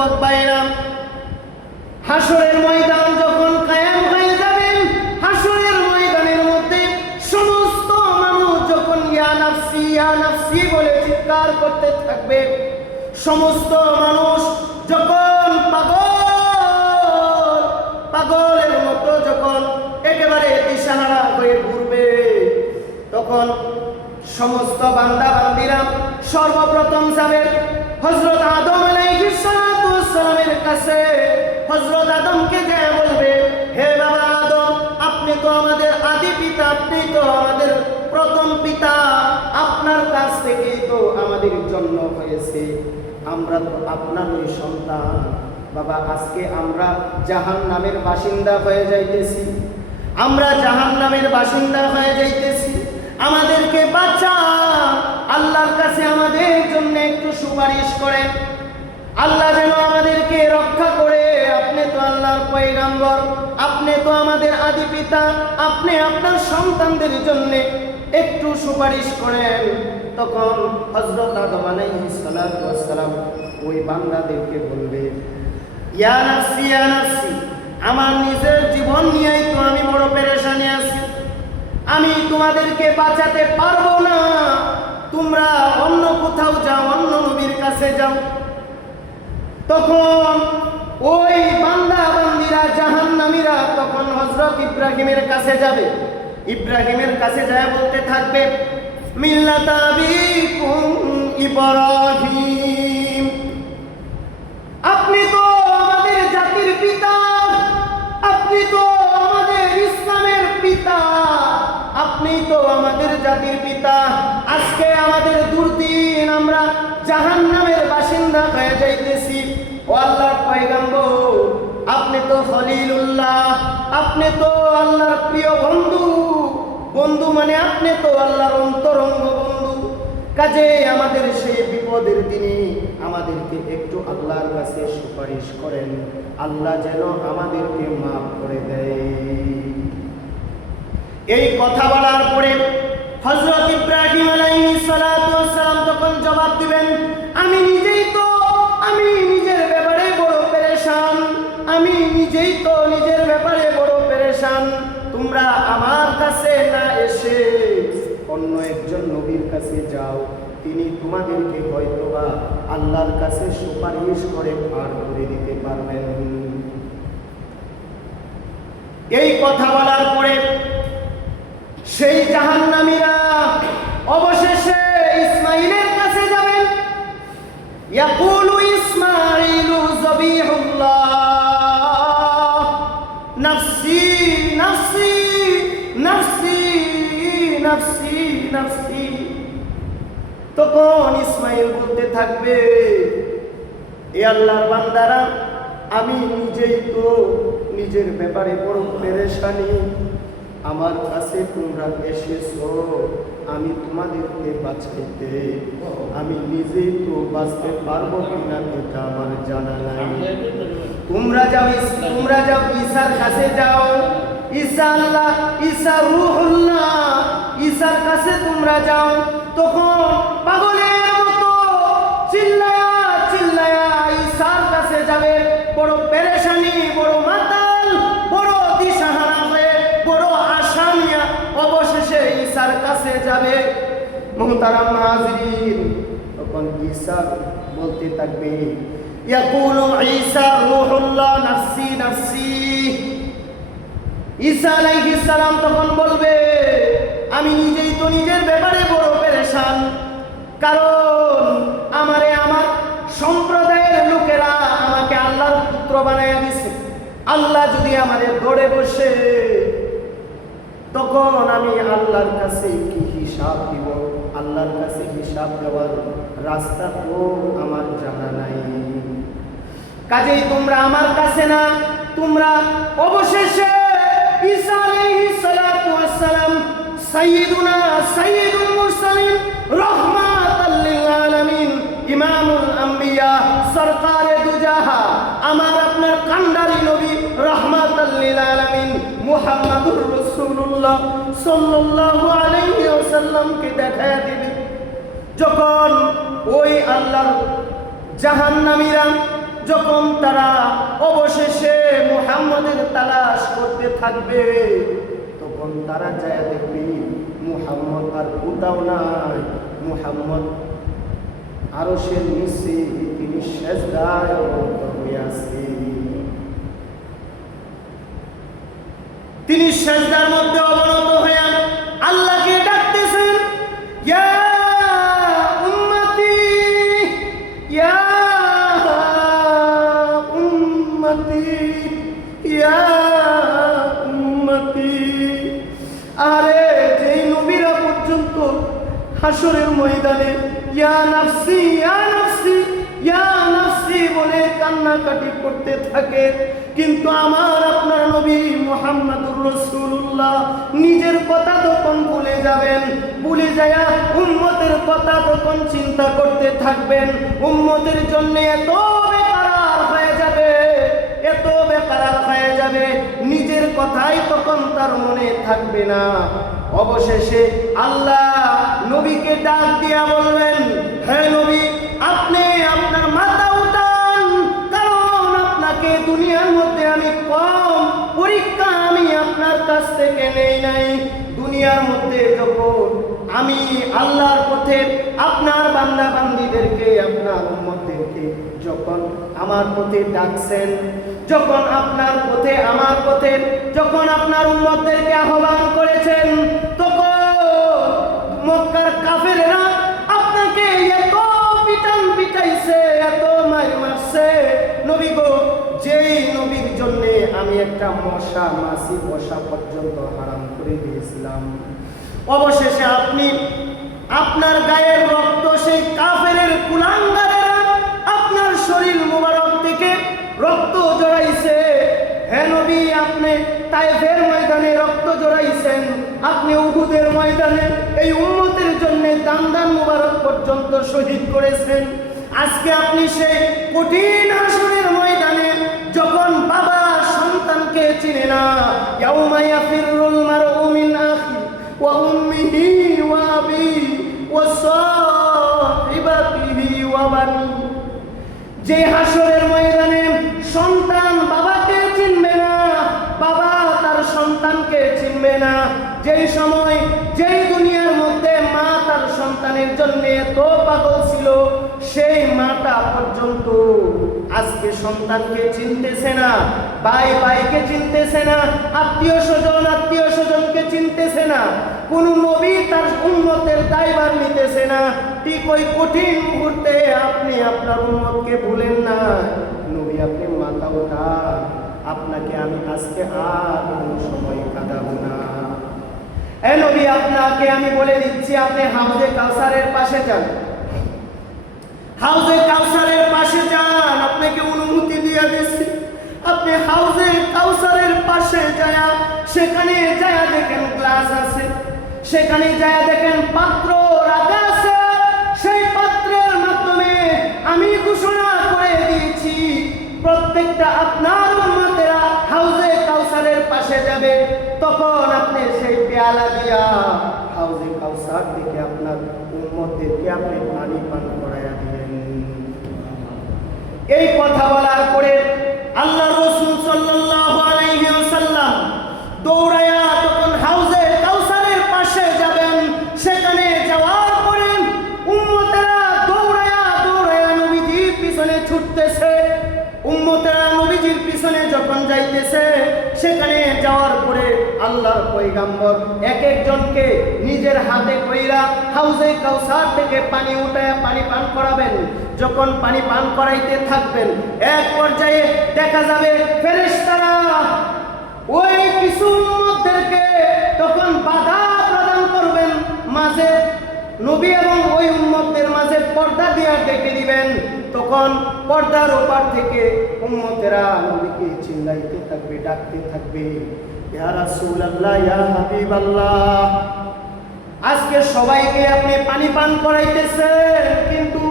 যুবক ভাইরা, হাসরের ময়দান যখন কায়েম হয়ে যাবে, হাসরের ময়দানের মধ্যে সমস্ত মানুষ যখন ইয়া নাফসি বলে চিৎকার করতে থাকবে, সমস্ত মানুষ যখন পাগলের মতো যখন একেবারে দিশাহারা হয়ে ঘুরবে, তখন সমস্ত বান্দা বান্দিরা সর্বপ্রথম যাবে হযরত আদম আলাইহিস সালামের কাছে। হযরত আদমকে যে বলবে, হে বাবা আদম, আপনি তো আমাদের আদি পিতা, আপনি তো আমাদের প্রথম পিতা, আপনার কাছ থেকেই তো আমাদের জন্ম হয়েছে, আমরা তো আপনারই সন্তান। বাবা, আজকে আমরা জাহান্নামের বাসিন্দা হয়ে যাইতেছি, আমরা জাহান্নামের বাসিন্দা হয়ে যাইতেছি, আমাদেরকে বাঁচান, আল্লাহর কাছে আমাদের জন্য একটু সুপারিশ করেন, আল্লাহ যেন আমাদেরকে রক্ষা করে। আপনি তো আল্লাহর পয়গম্বর, আপনি তো আমাদের আদি পিতা, আপনি আপনার সন্তানদের জন্য একটু সুপারিশ করেন। তখন হযরত আদম আলাইহিস সালাম ওই বান্দাদেরকে বলবে, ইয়া নাফসি, আমার নিজের জীবন নিয়েই তো আমি বড় পেরেশানি আছি, আমি তোমাদেরকে বাঁচাতে পারবো না, তোমরা অন্য কোথাও যাও, অন্য নবীর কাছে যাও। তখন ওই বান্দা বান্দিরা জাহান্নামীরা তখন হযরত ইব্রাহিমের কাছে যাবে, ইব্রাহিমের কাছে যায় বলতে থাকবে, মিল্লাতা আবিকুম ইব্রাহিম, আপনি তো আমাদের জাতির পিতা, আপনি তো আমাদের ইসলামের পিতা, আপনি তো আমাদের জাতির পিতা। আজকে আমাদের দুর্দিন, আমরা জাহান্নামের বাসিন্দা হয়ে যাইতেছি। ও আল্লাহর পয়গম্বর, আপনি তো খলিলুল্লাহ, আপনি তো আল্লাহর প্রিয় বন্ধু, বন্ধু মানে আপনি তো আল্লাহর অন্তরঙ্গ বন্ধু, কাজে আমাদের সেই বিপদের দিনে আমাদেরকে একটু আল্লাহর কাছে সুপারিশ করেন, আল্লাহ যেন আমাদেরকে মাফ করে দেয়। এই কথা বলার পরে হযরত ইব্রাহিম আলাইহিস সালাম তখন জবাব দিবেন, আমি নিজের ব্যাপারে বড় পেরেশান, আমি নিজেই তো নিজের ব্যাপারে বড় পেরেশান, তোমরা আমার কাছে না এসে অন্য একজন নবীর কাছে যাও, তিনি তোমাদেরকে হয়তোবা আল্লাহর কাছে সুপারিশ করে পার করে দিতে পারবেন। এই কথা বলার পরে সেই জাহান্নামীরা অবশেষে ইসমাঈলের কাছে যাবেন। ইয়াকুলু ইসমাঈলু যাবিহুল্লাহ, নাফসি নাফসি নাফসি নাফসি নাফসি। তখন ইসমাঈল বলতে থাকবে, এ আল্লাহর বান্দারা, আমি নিজেই তো নিজের ব্যাপারে বড় পেরেশানি, আমার কাছে তোমরা এসেছো আমি তোমাদেরকে বাঁচাইতে, আমি নিজেই তো বাঁচতে পারবো কিনা এটা আমার জানা নাই। তোমরা যাও ঈসার কাছে যাও, ঈসা রূহুল্লাহ, ঈসার কাছে তোমরা যাও। তখন পাগলের মতো চিল্লায়া চিল্লায়া ঈসার কাছে যাবে, বড় পেরেশানি, বড় মাতাল, বড় দিশাহারা হয়ে, বড় আশা নিয়ে অবশেষে ঈসার কাছে যাবে। মুহতারাম হাজিরিন, তখন ঈসা বলতে থাকবে, ইয়াকুলু ঈসা রূহুল্লাহ নাফসি নাফসি। ঈসা আলাইহিস সালাম তখন বলবে, আমি নিজেই তো নিজের ব্যাপারে বড় পেরেশান, কারণ আমার সম্প্রদায়ের লোকেরা আমাকে আল্লাহর পুত্র বানাইয়া দিছে, আল্লাহ যদি আমাদের ধরে বসে, তখন আমি আল্লাহর কাছে কি হিসাব দিব, আল্লাহর কাছে হিসাব দেওয়ার রাস্তা তো আমার জানা নাই। কাজেই তোমরা আমার কাছে না, তোমরা অবশেষে ঈসা আলাইহিস সালাতু ওয়াস সালাম সাইয়্যিদুনা সাইয়্যিদুল মুরসালিন রাহমাতাল লিল আলামিন ইমামুল আম্বিয়া সরকারে দুজাহা, আমার আপনার কান্ডারি নবী রাহমাতাল লিল আলামিন মুহাম্মাদুর রাসূলুল্লাহ সাল্লাল্লাহু আলাইহি ওয়াসাল্লামকে দেখায়া দিবে। যখন ওই আল্লাহর জাহান্নামীরা যখন তারা অবশেষে মুহাম্মদের তালাশ করতে থাকবে, তখন তারা যায় দেখবে মুহাম্মদ আর কোথাও নাই। মুহাম্মদ আরশের নিচে তিনি সেজদায় অবনত হয়ে আছেন। তিনি সেজদার মধ্যে অবনত হয়ে আল্লাহকে ডাকতেছেন, ইয়া উম্মতি, ইয়া উম্মতি, ইয়া উম্মতি। আরে যেই নবীরা পর্যন্ত হাসরের ময়দানে ইয়া নাফসি, ইয়া নাফসি, ইয়া নাফসি বলে কান্নাকাটি করতে থাকে, কিন্তু আমার আপনার নবী মুহাম্মদুর রাসূলুল্লাহ নিজের কথা তখন ভুলে যাবেন। ভুলে যায়া উম্মতের কথা তখন চিন্তা করতে থাকবেন। উম্মতের জন্য এত বেকার হয়ে যাবে, এত বেকার হয়ে যাবে, নিজের কথাই তখন তার মনে থাকবে না। অবশেষে আল্লাহ নবীকে ডাক দিয়া বললেন, হে নবী, আপনি আপনার মাথা উঠান, কারণ আপনাকে দুনিয়ার মধ্যে আমি কম পরীক্ষা আমি আপনার কাছ থেকে নেই নাই। দুনিয়ার মধ্যে যখন আমি আল্লাহর পথে আপনার বান্দা বান্দীদেরকে, আপনার উম্মতদেরকে যখন আমার পথে ডাকছেন, যখন আপনার পথে আমার পথে যখন আপনার উম্মতদেরকে আহ্বান করেছেন, তখন মক্কার কাফেরেরা আপনাকে এত পিটান পিটাইছে, এত মার মারছে। নবী গো, যেই নবীর জন্য আমি একটা মশা মাছি বসা পর্যন্ত হারাম করে দিয়েছিলাম, অবশেষে আপনি আপনার গায়ের রক্ত সেই কাফেরের কুলাঙ্গারেরা আপনার শরীর মোবারক থেকে রক্ত জড়াইছে। হে নবী, আপনি তায়েফের ময়দানে রক্ত জড়াইছেন, আপনি উহুদের ময়দানে এই উম্মতের জন্য দান দান মুবারক পর্যন্ত শহীদ করেছেন। আজকে আপনি সেই কঠিন হাসরের ময়দানে যখন বাবা সন্তানকে চিনে না, ইয়াউমা ইয়াফিরুল মারউ মিন আখি ওয়া উম্মিহি ওয়া আবিহি ওয়া সাহিবাতিহি ওয়া বানি, যে হাসরের ময়দানে সন্তান বাবাকে চিনবে না, বাবা তার সন্তানকে চিনবে না, যেই সময় যেই দুনিয়ার মধ্যে মা তার সন্তানের জন্য এত পাগল ছিল, সেই মাটা পর্যন্ত আজকে সন্তানকে চিনতেছে না, ভাই ভাইকে চিনতেছে না, আত্মীয় স্বজনকে চিনতেছে না, কোন নবী তার উম্মতের দায়ভার নিতেছে না। ঠিক ওই কঠিন মুহূর্তে আপনি আপনার উম্মতকে ভুলেন না। নবী, আপনি মাথা ওঠান, আপনাকে আমি আজকে আর কোনো সময় কাঁদাবো না। এ নবী, আপনাকে আমি বলে দিচ্ছি, আপনি হাউজে কাউসারের পাশে যান, হাউজে কাউসারের পাশে যান, আপনাকে অনুমতি দিয়ে দিচ্ছি। আপনি হাউজে কাউসারের পাশে যায়া, সেখানে যায়া দেখেন গ্লাস আছে, সেখানে যায়া দেখেন পাত্র রাখা আছে, সেই পাত্রের মাধ্যমে আমি ঘোষণা করে দিয়েছি প্রত্যেকটা আপনার উম্মতেরা হাউজে কাউসারের পাশে যাবে। তখন আপনি সেই পেয়ালা দিয়া হাউজে কাউসার থেকে আপনার উম্মতদেরকে আপনি পানি পান করাইয়া দিবেন। এই কথা বলার পরে আল্লাহ রাসূল সাল্লাল্লাহু আলাইহি ওয়াসাল্লাম দৌড়ায়া তখন হাউজে কাউসারের পাশে যাবেন। সেখানে যাওয়ার পরে উম্মতেরা দৌড়ায়া দৌড়ায়া নবীজির পিছনে ছুটতেছে। উম্মতেরা নবীজির পিছনে যখন যাইতেছে, সেখানে যাওয়ার পরে আল্লাহর পয়গম্বর এক একজনকে নিজের হাতে কইরা হাউজে কাউসার থেকে পানি উঠায় পানি পান করাবেন। যখন পানি পান করাইতে থাকবেন, এক পর্যায়ে দেখা যাবে ফেরেশতারা ওই কিছু উম্মতদেরকে তখন বাধা প্রদান করবেন, মাঝে নবী এবং ওই উম্মতদের মাঝে পর্দা দিয়ে ডেকে দিবেন। তখন পর্দার ওপার থেকে উম্মতেরা নবীকে চিল্লাইতে থাকবে, ডাকতে থাকবে, ইয়া রাসূলুল্লাহ, ইয়া হাবিবাল্লাহ, আজকে সবাইকে আপনি পানি পান করাইতেছেন, কিন্তু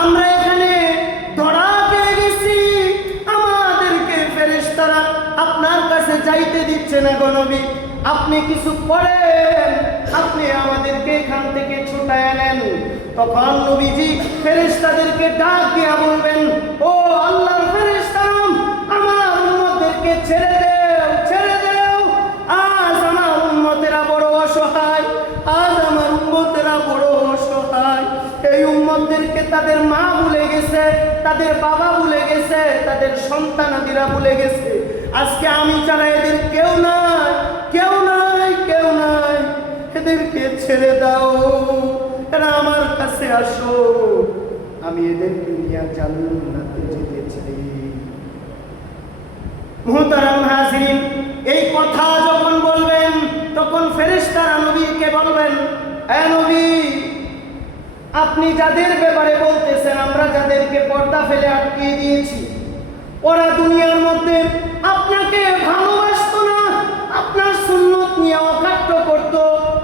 আমরা এখানে ধরা খেয়ে গেছি, আমাদেরকে ফেরেশতারা আপনার কাছে যাইতে দিচ্ছে না গো নবী, আপনি কিছু করেন, আপনি আমাদেরকে এখান থেকে ছুটায় নেন। তখন নবীজি ফেরেশতাদেরকে ডাক দিয়া বলবেন, ও আল্লাহর এই উম্মতদেরকে তাদের মা ভুলে গেছে, তাদের বাবা ভুলে গেছে, তাদের সন্তানাদিরা ভুলে গেছে। আজকে আমি ছাড়া এদের কেউ নাই, কেউ নাই, কেউ নাই। এদেরকে ছেড়ে দাও, এরা আমার কাছে আসো, আমি এদেরকে নিয়ে জান্নাতে যেতে চাই। মুহতারাম হাজিরিন, এই কথা যখন বলবেন তখন ফেরেশতারা নবীকে বলবেন, এ নবী, আপনি যাদের ব্যাপারে বলতেছেন, আমরা যাদেরকে পর্দা ফেলে আটকিয়ে দিয়েছি, ওরা দুনিয়ার মধ্যে আপনাকে ভালোবাসতো না, আপনার সুন্নত নিয়ে অকাট্য করত,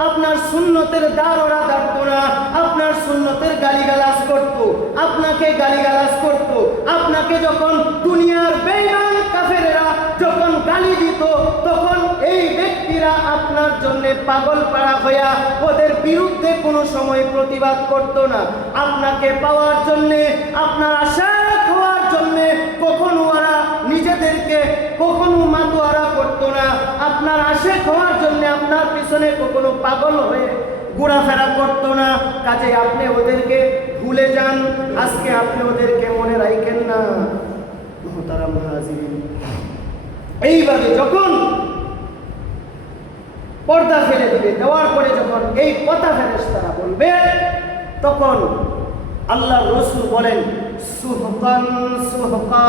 আপনার সুন্নতের দ্বার ওরা দাঁড়তো না, আপনার সুন্নতের গালিগালাজ করত, আপনাকে গালিগালাজ করত। আপনাকে যখন দুনিয়ার বেঈমান কাফেরেরা যখন গালি দিত, তখন এই ব্যক্তিরা আপনার জন্য পাগল পাড়া হইয়া ওদের বিরুদ্ধে কোনো সময় প্রতিবাদ করত না। আপনাকে পাওয়ার জন্যে, আপনার আশাক হওয়ার জন্যে কখনো ওরা নিজেদেরকে কখনো মাতোয়ারা করত না। আপনার আশাক হওয়ার জন্যে আপনার পিছনে কখনো পাগল হয়ে ঘোরাফেরা করতো না। কাজে আপনি ওদেরকে ভুলে যান, আজকে আপনি ওদেরকে মনে রাখেন না। মুহতারাম হাজিরিন, এইভাবে যখন পর্দা ফেলে দিবে, দেওয়ার পরে যখন এই কথা ফেরেশতারা বলবে, তখন আল্লাহর রাসূল বলেন, সুহকান সুহকা,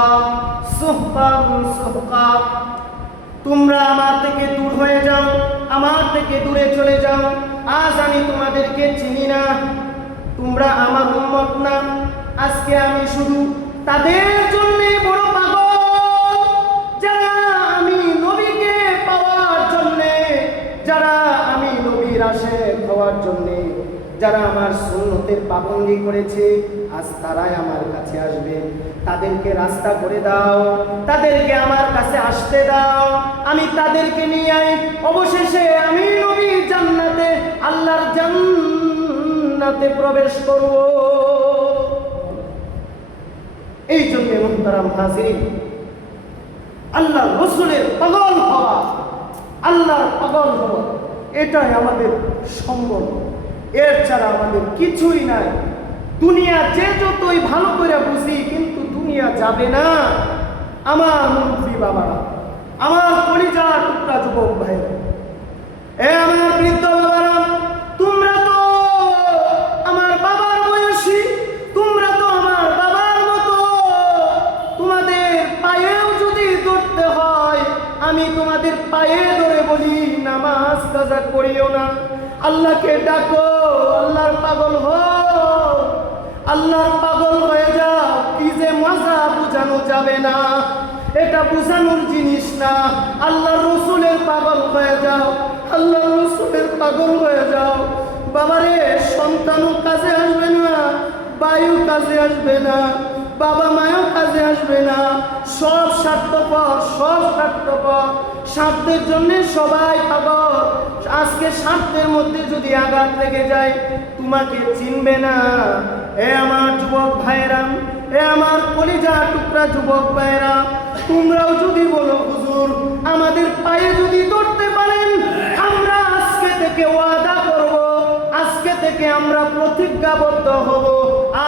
সুহকান সুহকা, তোমরা আমার থেকে দূর হয়ে যাও, আমার থেকে দূরে চলে যাও। আজ আমি তোমাদেরকে চিনি না, তোমরা আমার উম্মত না। আজকে আমি শুধু তাদের জন্য বড় পাগল, যারা আমি নবীকে পাওয়ার জন্য, যারা আমি নবীর আশিক হওয়ার জন্য, যারা আমার সুন্নতের পাবন্দি করেছে, আজ তারাই আমার কাছে আসবে। তাদেরকে রাস্তা করে দাও, তাদেরকে আমার কাছে আসতে দাও, আমি তাদেরকে নিয়ে অবশেষে আমি নবী জান্নাতে, আল্লাহর জান্নাতে প্রবেশ করব। এই জন্য মুহতারাম হাজিরিন, আল্লাহর রাসূলের পাগল হওয়া, আল্লাহর পাগল হওয়া, এটাই আমাদের সম্বল। এর ছাড়া আমাদের কিছুই নাই। দুনিয়া যে যতই ভালো করে বুঝি, কিন্তু দুনিয়া যাবে না। আমার মন্ত্রী বাবারা, আমার কলিজার টুকরা যুবক ভাই, এ আমার বৃদ্ধ বাবারা, তোমরা তো আমার বাবার বয়সী, তোমরা তো আমার বাবার মতো। তোমাদের পায়েও যদি ধরতে হয়, আমি তোমাদের পায়ে ধরে বলি, নামাজ কাজা করিও না, আল্লাহকে ডাকো, আল্লাহর পাগল হও, আল্লাহর পাগল হয়ে যাও। কি যে মজা বুঝানো যাবে না, এটা বুঝানোর জিনিস না। আল্লাহর রাসূলের পাগল হয়ে যাও, আল্লাহর রাসূলের পাগল হয়ে যাও। বাবারে, সন্তানও কাজে আসবে না, বায়ু কাজে আসবে না, বাবা মায়ও কাজে আসবে না। সব স্বার্থপর, সব স্বার্থপর, স্বার্থের জন্য সবাই পাগল। আজকে স্বার্থের মধ্যে যদি আঘাত লেগে যায়, তোমাকে চিনবে না। এ আমার যুবক ভাইরা, এ আমার কলিজা টুকরা যুবক ভাইরা, তোমরাও যদি বলো, হুজুর আমাদের পায়ে যদি ধরতে পারেন, আমরা আজকে থেকে ওয়াদা করব, আজকে থেকে আমরা প্রতিজ্ঞাবদ্ধ হব,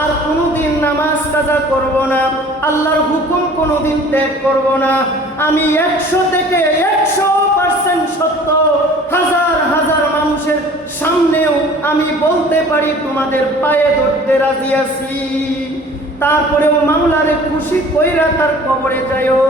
আর কোনোদিন নামাজ কাজা করব না, আল্লাহর হুকুম কোনোদিন ত্যাগ করব না। আমি 100 থেকে 100% সত্য, হাজার হাজার মানুষের সামনেও আমি বলতে পারি, তোমাদের পায়ে ধরতে রাজি আছি। তারপরেও মাওলারে খুশি কইরা তার কবরে যাইও।